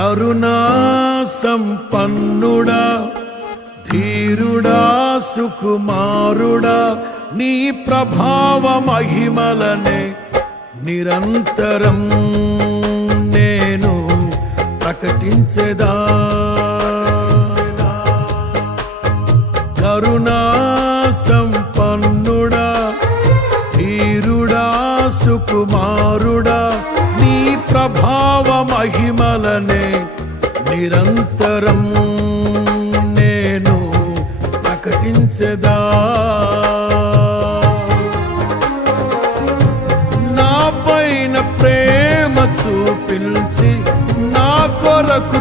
కరుణా సంపన్నుడా, ధీరుడా, సుకుమారుడా, నీ ప్రభావ మహిమలనే నిరంతరం నేను ప్రకటించెదా. కరుణా సంపన్నుడా, ధీరుడా, సుకుమారుడా, నీ ప్రభావ మహిమలనే నిరంతరం నేను ప్రకటించెదా. నా పైన ప్రేమ చూపించి నా కొరకు